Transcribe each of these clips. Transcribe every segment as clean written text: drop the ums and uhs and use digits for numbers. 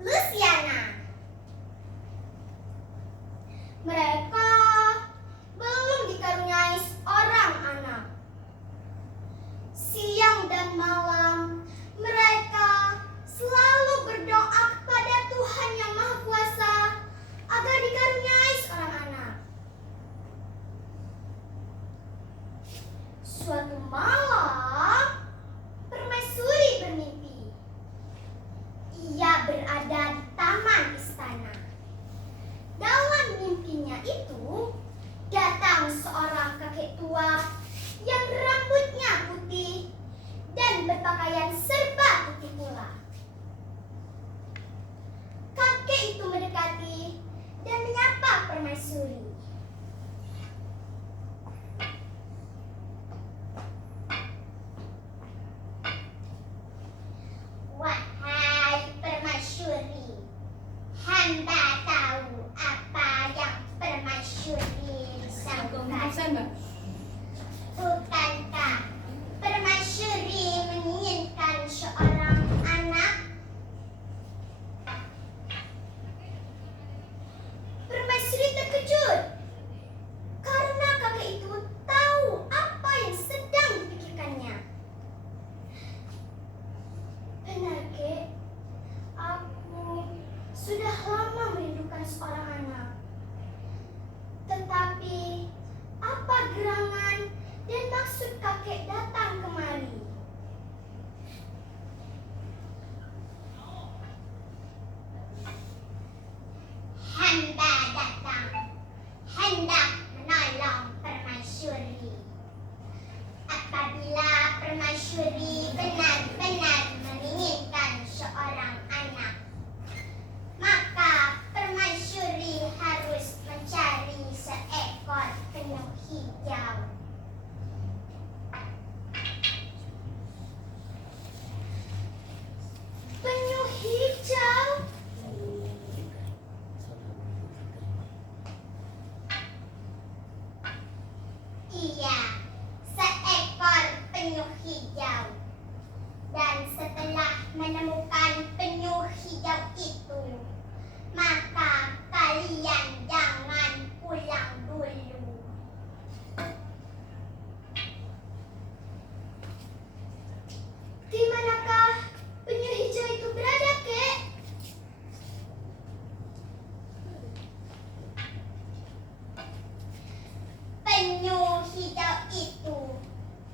Luciana. Mereka belum dikaruniai seorang anak. Siang dan malam mereka selalu berdoa kepada Tuhan yang Maha Kuasa agar dikaruniai seorang anak. Suatu malam, permaisuri bermimpi. Ia berada di taman istana. Dalam mimpinya itu, datang seorang kakek tua yang rambutnya putih dan berpakaian serba putih pula. Kakek itu mendekati dan menyapa permaisuri. Wahai permaisuri, hamba tahu apa yang permaisuri lakukan. Bukankah permaisuri menginginkan seorang anak? Permaisuri terkejut karena kakek itu tahu apa yang sedang dipikirkannya. Benar, Kek. Aku sudah lama merindukan seorang anak. Tetapi apa gerangan dan maksud kakek datang kemari? Hamba datang hendak menolong permaisuri. Apabila permaisuri benar-benar menginginkan seorang anak, maka permaisuri harus mencari seekor penyu hijau. Penyu hijau? Iya, seekor penyu hijau. Dan setelah menemukan penyu hijau itu, maka kalian jangan pulang dulu. Di manakah penyu hijau itu berada, Kek? Penyu hijau itu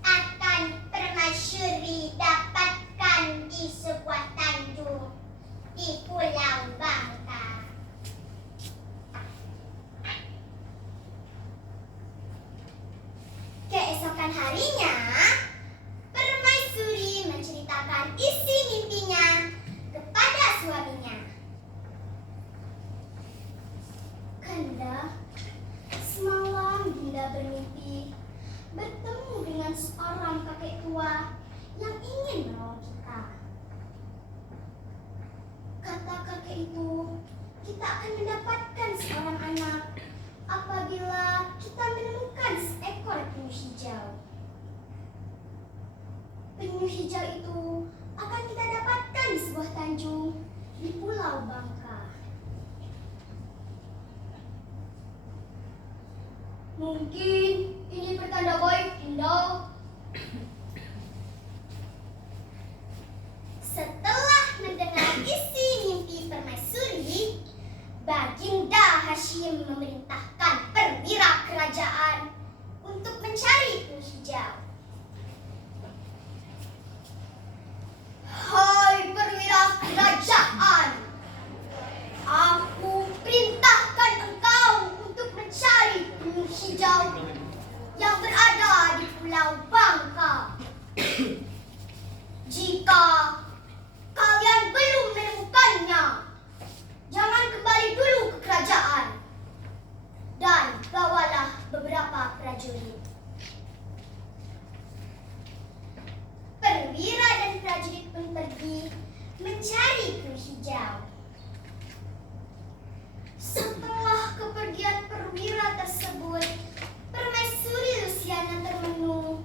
akan permaisuri dapatkan di sebuah tanjung di Pulau Bangka. Keesokan harinya, permaisuri menceritakan isi mimpinya kepada suaminya. Kanda, semalam Dinda bermimpi bertemu dengan seorang kakek tua yang ingin menolong kita. Kata kakek itu, kita akan mendapatkan seorang anak apabila kita menemukan seekor penyu hijau. Penyu hijau itu akan kita dapatkan di sebuah tanjung di Pulau Bangka. Mungkin ini pertanda baik, Dinda. Setelah mendengar isi mimpi permaisuri, Baginda Hashim memerintahkan perwira kerajaan untuk mencari penyu hijau. Hai perwira kerajaan, aku perintahkan engkau untuk mencari penyu hijau yang berada di Pulau Bangka. Jika kalian belum menemukannya, jangan kembali dulu ke kerajaan dan bawalah beberapa prajurit. Perwira dan prajurit pun pergi mencari penyu hijau. Setelah kepergian perwira tersebut, permaisuri Luciana termenung,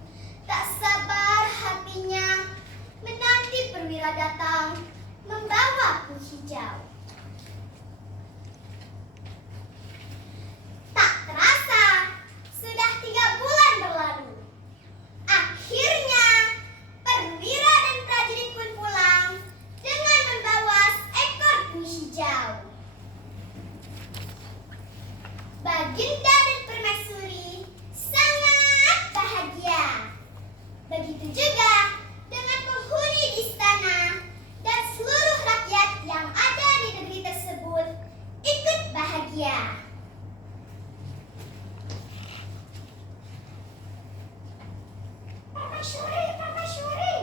tak sabar hatinya menanti perwira datang membawa penyu hijau. hijau. Tak terasa, sudah 3 bulan berlalu. Akhirnya, perwira dan prajurit pun pulang dengan membawa seekor penyu hijau. Baginda dan Permaisuri sangat bahagia. Begitu juga dengan penghuni di istana dan seluruh rakyat yang ada di negeri tersebut ikut bahagia. Permaisuri, Permaisuri.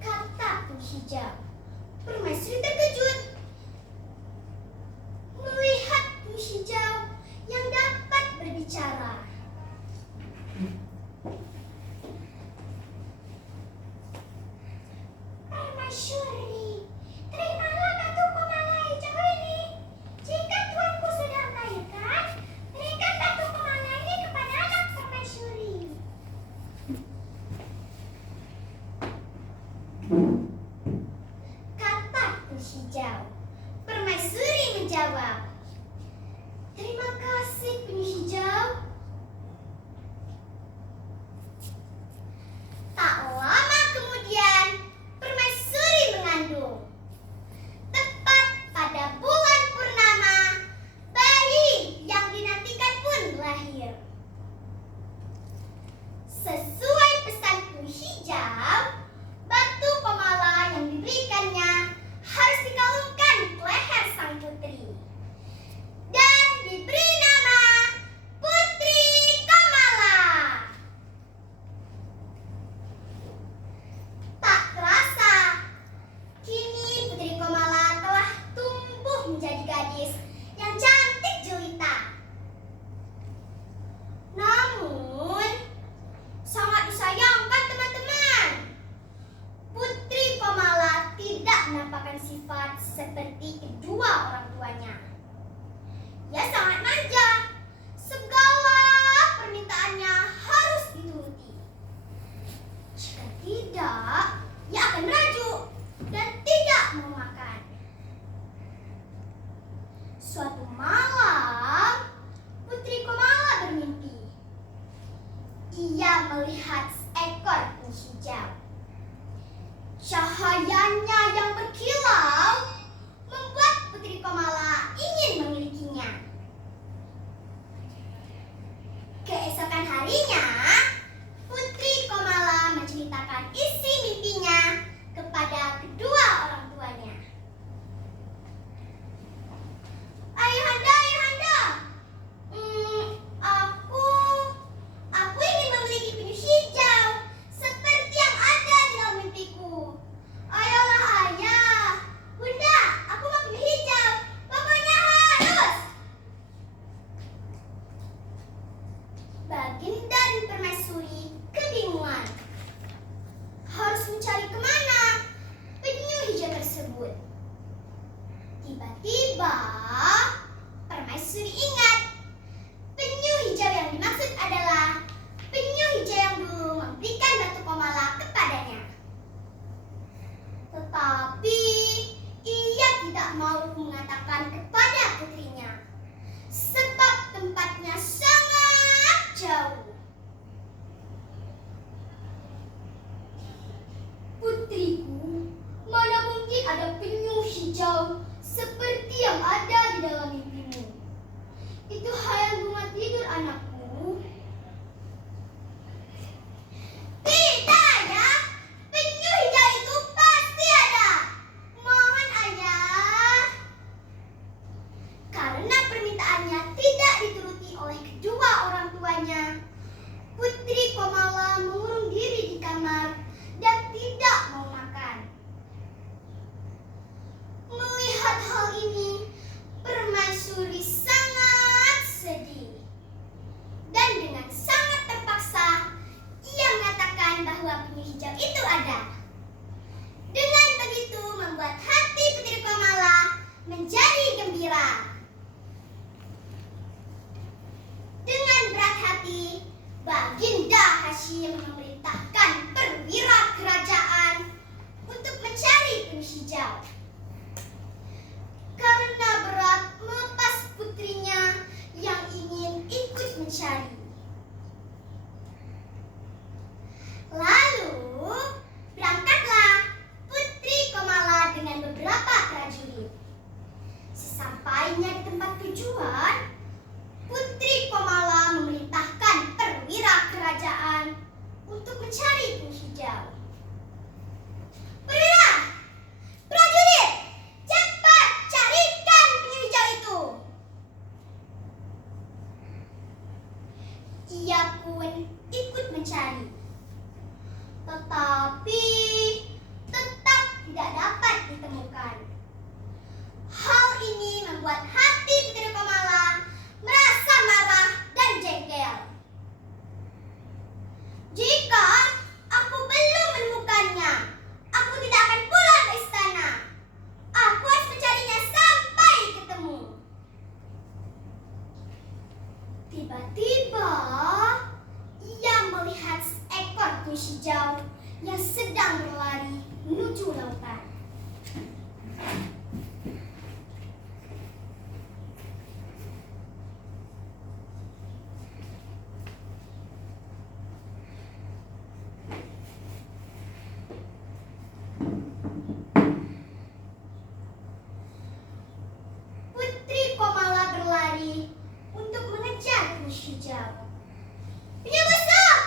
Kata penyu hijau. Permaisuri terkejut melihat penyu hijau yang dapat berbicara. Permaisuri, terimalah batu komala hijau ini. Jika tuanku sudah melahirkan, berikan batu komala ini kepada anak Permaisuri. Kata penyu hijau. Permaisuri menjawab, terima kasih penyu hijau. Tak lama kemudian, Permaisuri mengandung. Tepat pada bulan purnama, bayi yang dinantikan pun lahir. Sesuai pesan penyu hijau, batu komala yang diberikannya harus dikalungkan ke leher sang putri dan diberi nama Putri Komala. Tak terasa, kini Putri Komala telah tumbuh menjadi gadis yang cantik jelita. Namun, sangat disayangkan teman-teman, Putri Komala tidak menampakkan sifat seperti kedua orang tuanya. Ia sangat manja, segala permintaannya harus dituruti. Jika tidak, ia akan merajuk dan tidak mau makan. Suatu malam, Putri Komala bermimpi. Ia melihat seekor penyu hijau. Cahayanya yang berkilau membuat Putri Komala ingin memilikinya. Keesokan harinya, Putri Komala menceritakan isi mimpinya kepada kedua orang tuanya. Ayahanda, ayahanda, aku ingin memiliki penyu hijau seperti yang ada di dalam mimpiku. Ayolah ayah, bunda, aku mau penyu hijau. Pokoknya harus. Baginda dan Permaisuri kebingungan. Harus mencari kemana penyu hijau tersebut. Tiba-tiba Permaisuri ingat penyu hijau yang dimaksud adalah penyu hijau yang dulu memberikan batu komala kepadanya. Tetapi ia tidak mau mengatakan kepada putrinya sebab tempatnya sangat jauh. Putriku, mana mungkin ada penyu hijau seperti yang ada di dalam mimpimu. Itu hayal bunga tidur anakku. Tidak ya, penyu hijau itu pasti ada. Mohon ayah. Karena permintaannya tidak dituruti oleh kedua orang tuanya, Putri Komala mengurung diri di kamar dan tidak mau makan. Melihat hal ini, Permaisuri sangat sedih. Dan dengan sangat terpaksa, ia mengatakan bahwa penyu hijau itu ada. Dengan begitu membuat hati Putri Komala menjadi gembira. Dengan berat hati, Baginda Hasyim memerintahkan perwira hijau. Karena berat melepas putrinya yang ingin ikut mencari. Lalu berangkatlah Putri Komala dengan beberapa prajurit. Sesampainya di tempat tujuan, Putri Komala memerintahkan perwira kerajaan untuk mencari penyu hijau. Perwira, prajurit, cepat carikan penyu hijau itu. Ia pun ikut mencari, tetapi tetap tidak dapat ditemukan. Hal ini membuat hati Putri Komala merasa marah dan jengkel. Jika aku belum menemukannya, aku tidak akan pulang ke istana. Aku harus mencarinya sampai ketemu. Tiba-tiba ia melihat seekor penyu hijau yang sedang berlari menuju lautan. Putri Komala berlari untuk mengejar penyu hijau. Penyu busuk,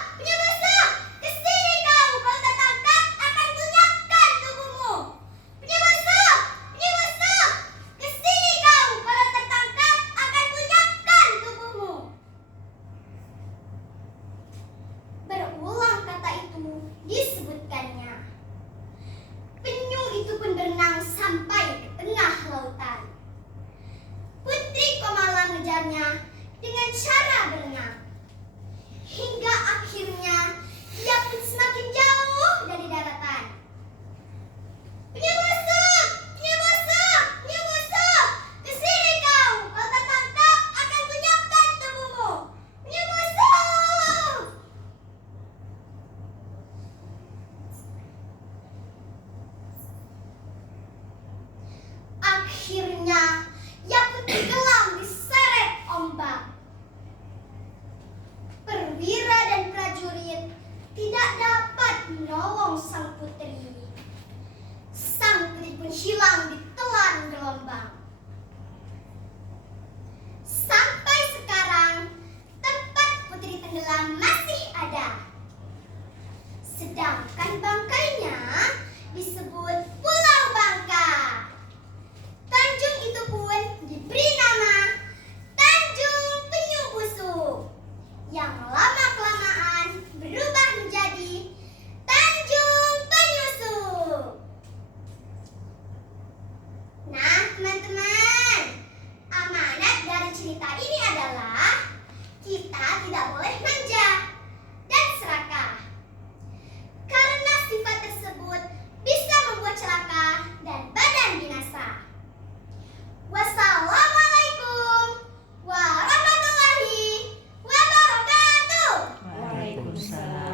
kesini kau, kalau tertangkap akan kunyapkan tubuhmu. Penyu busuk, kesini kau, kalau tertangkap akan kunyapkan tubuhmu. Berulang kata itu disebutkannya. Penyu itu pun berenang sampai ke tengah lautan. Putri Komala mengejarnya dengan cara berenang. Hingga akhirnya ia pun semakin jauh dari daratan. Penyu busuk, kesini kau, kalau tertangkap akan kunyapkan tubuhmu. Penyu busuk. Akhirnya ia pun tenggelam diseret ombak. Perwira dan prajurit tidak dapat menolong sang putri. Sang putri pun hilang di telan gelombang. Sampai sekarang tempat putri tenggelam masih ada. Sedangkan bangkainya disebut Pulau Bangka. Tanjung itu pun diberi nama Tanjung Penyu Busuk, yang lama-kelamaan berubah menjadi Tanjung Penyusup. Nah, teman-teman, amanat dari cerita ini adalah kita tidak boleh manja dan serakah, karena sifat tersebut bisa membuat celaka dan badan binasa. Wassalamualaikum warahmatullahi wabarakatuh. Waalaikumsalam.